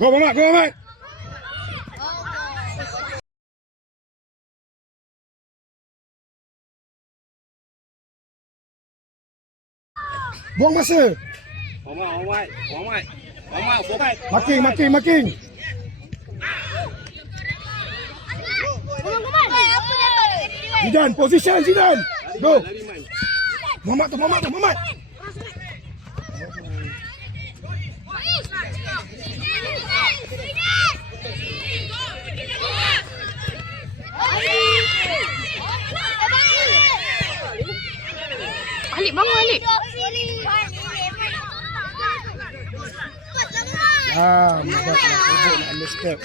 Go Muhammad, go Muhammad. Buang masa. Muhammad, forward. Marking. Zidane, position Zidane. Go. Muhammad. Alik, bangun Alik. Mudah nak understand.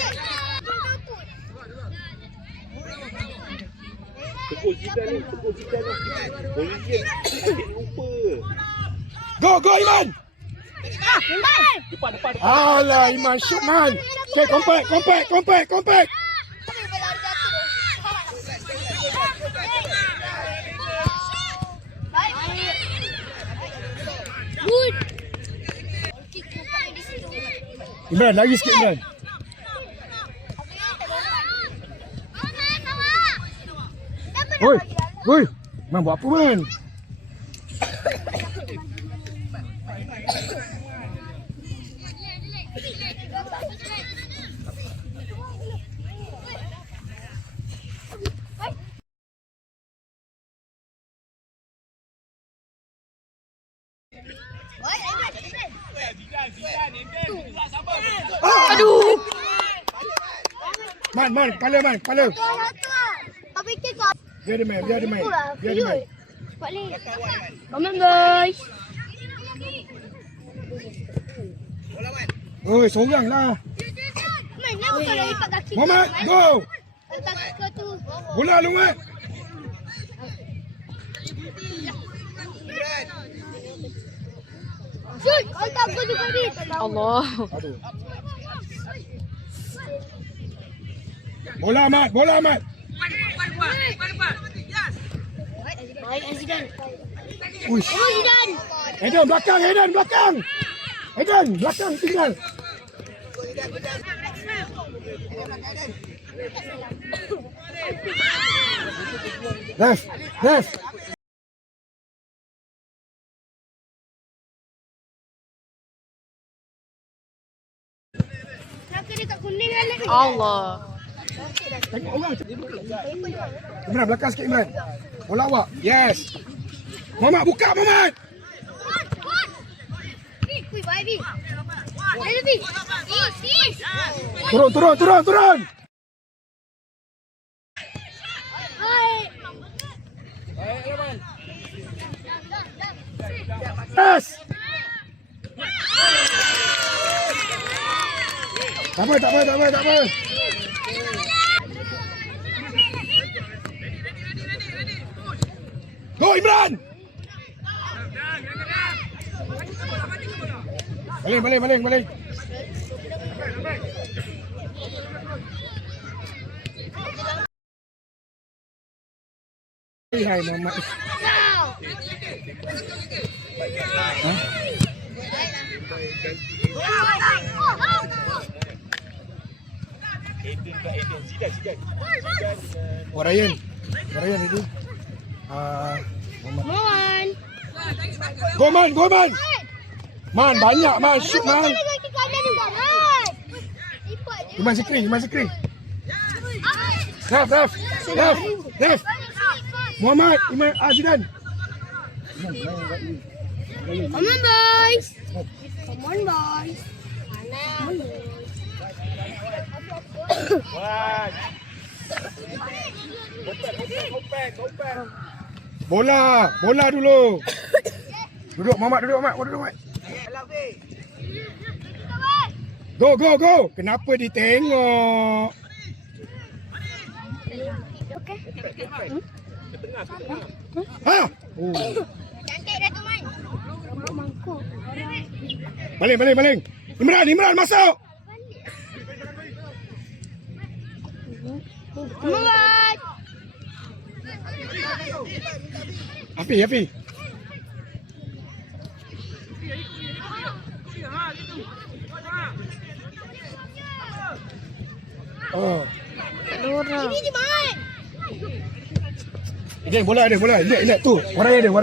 Tekuk Zidane ni. Boleh lupa. Go Iman. Depan. Alah Iman shoot man. Okay, compact. Good. Imran, lagi sikit Imran. Oi. Man buat apa man? Aduh. Man, kepala. Tapi kau Biar dia main. Come on boys. Oi, seorang lah. Mana kau dah lipat kaki? Muhammad, go. Kaki kau tu. Bola lu Mat. Shoot. Kau tak boleh juga ni. Allah. Bola Mat. Baik Zidane. Uish. Zidane. Eden belakang. Eden belakang tinggal. Ref. Nak dekat kuning kan? Allah. Tengok orang. Imran belakang sikit Imran. Bola awak. Yes. Muhammad buka Muhammad. Kui baik bi. Ayo bi. Turun. Hai. Yes. Tak apa. Go Imran. Balik. Hai Muhammad. Zidane. Ryan ready. Mohon. Go man. Man banyak man, shoot man. Kaki kanan juga man. Lipat je. Iman Sikri. Raf. Muhammad, Iman Zidane. Come on boys. Bola dulu. Duduk Muhammad. Go. Kenapa ditengok? Okey. Ha? Cantik dah tu man. Mangkuk. Baling. Imran masuk. Come on. Api. Oh. Ini di mana? Iden, bola ada, bola. Lihat tu. Waraya ada. Ha.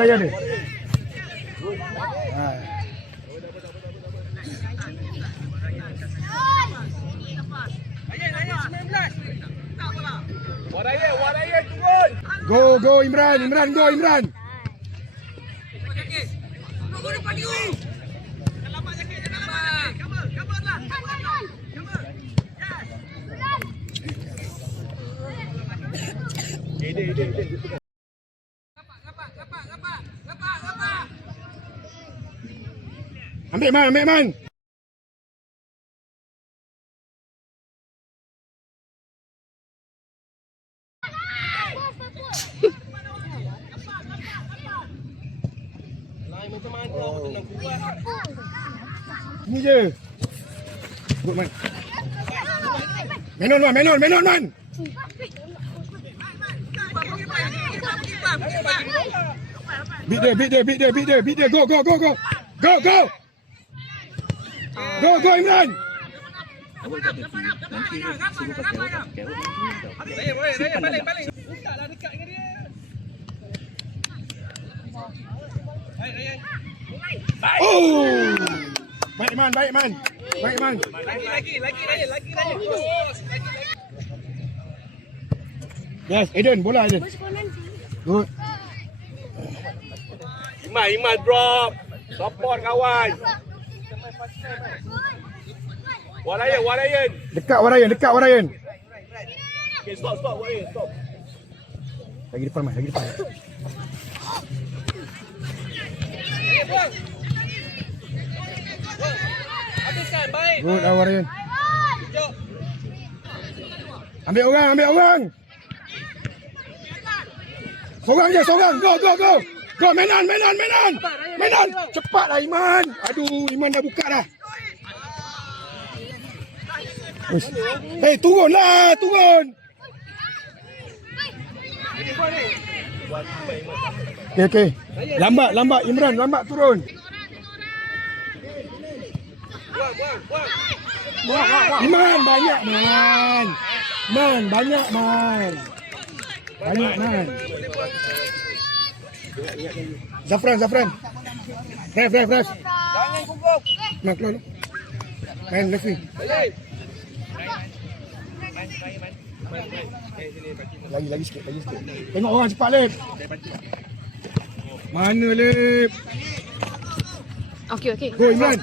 Waraya turun. Go Imran, go Imran. Ambil man. Ni je. Good man. Menon man. Beat dia. Go. Go Imran. Oh. Baik man. Lagi. Yes, Eden, bola Eden. Good. Iman drop. Support kawan. Warayan. Dekat Warayan. Okay, stop Warayan, stop. Lagi depan. Habiskan, baik. Good, Warayan. Ambil orang. Sorang. Go, Menon. Cepatlah Iman. Aduh, Iman dah buka dah. Uish. Hey, turun. Okay. Lambat Imran, turun. Iman, banyak man. Zafran. Ref. Jangan gugup. Nak keluar. Main referee. Lagi sikit. Tengok orang cepat, Lep. Mana, Lep? Okey. Go, Imran.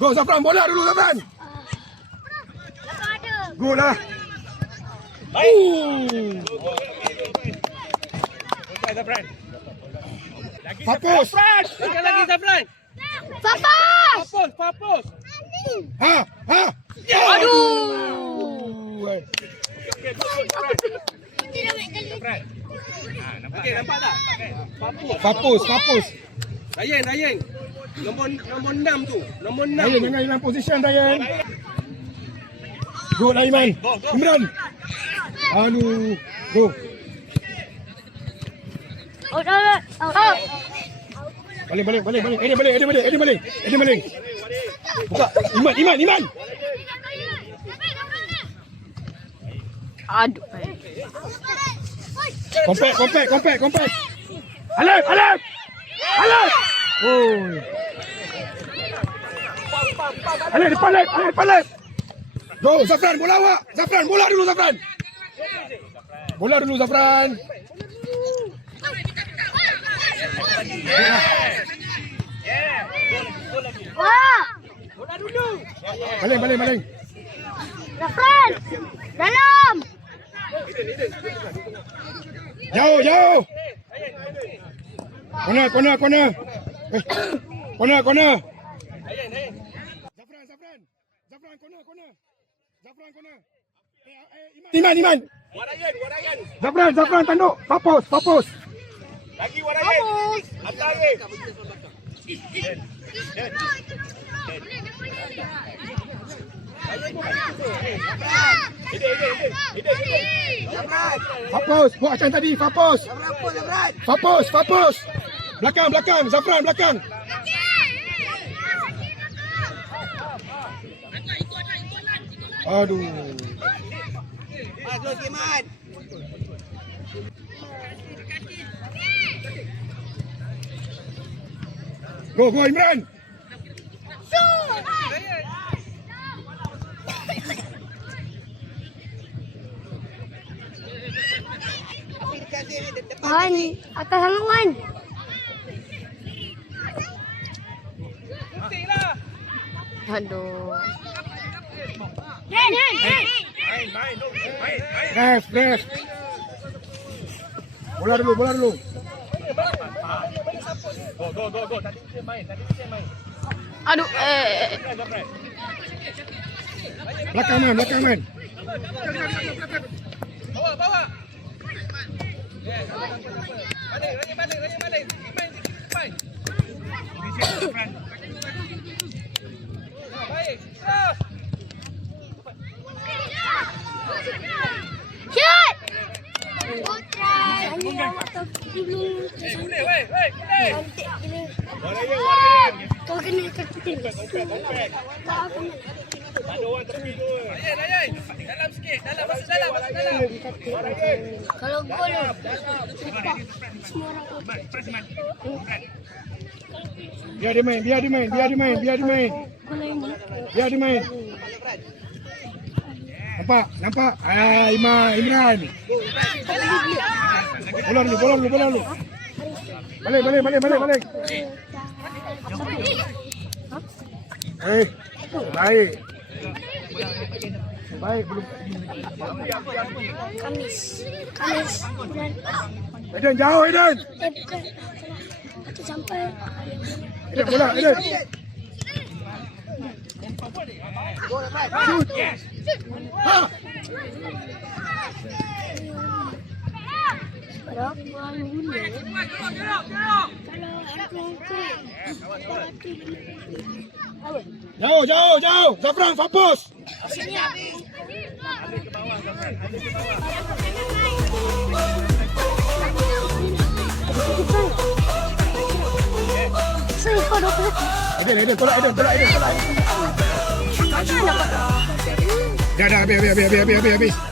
Go, Zafran. Bola dulu, Zafran. Go lah. Zafran. Papus. Lagi Zafran. Papus. Ha. Aduh. Okey, nampak tak? Papus. Ryan. Nombor 6 tu. Nombor 6. Ryan, jangan hilang position, Ryan. Go lah, Iman. Imran. Aduh. Go. Balik. Eddie balik. Buka. Iman. Aduh. Compact. Alif. Oh. Alif, depan Alif. Go, Zafran, bola awak. Bola dulu, Zafran. Balik. Zafran, dalam. Jauh. Kona. Kona. Zafran, kona. Iman. Warayan. Zafran, tanduk. Papus. Lagi Warayan. Hantar lagi. Papus, buat macam tadi, Papus. Belakang, Zafran, belakang. Aduh. Terus Iman. Go Imran. Wan, atas sangat Wan. Aduh. Ref. Bola dulu. Aduh, Belakang man. Bawa. Balik. Baik. Terus. Shoot! Boleh, weh. Kau kena kepiting. Layan. Dalam sikit. Masuk dalam. Kalau gol, semua orang Biar dia main. Biar dia main. Nampak? Imran. Bola dulu. Balik. Baik. Belum. Kamis. Eden jauh, Eden. Bukan. Aku sampai. Eden bola, Eden. Shoot. Ha. Jauh. Zafran, fokus. Eden, tolak Eden. Dah, habis.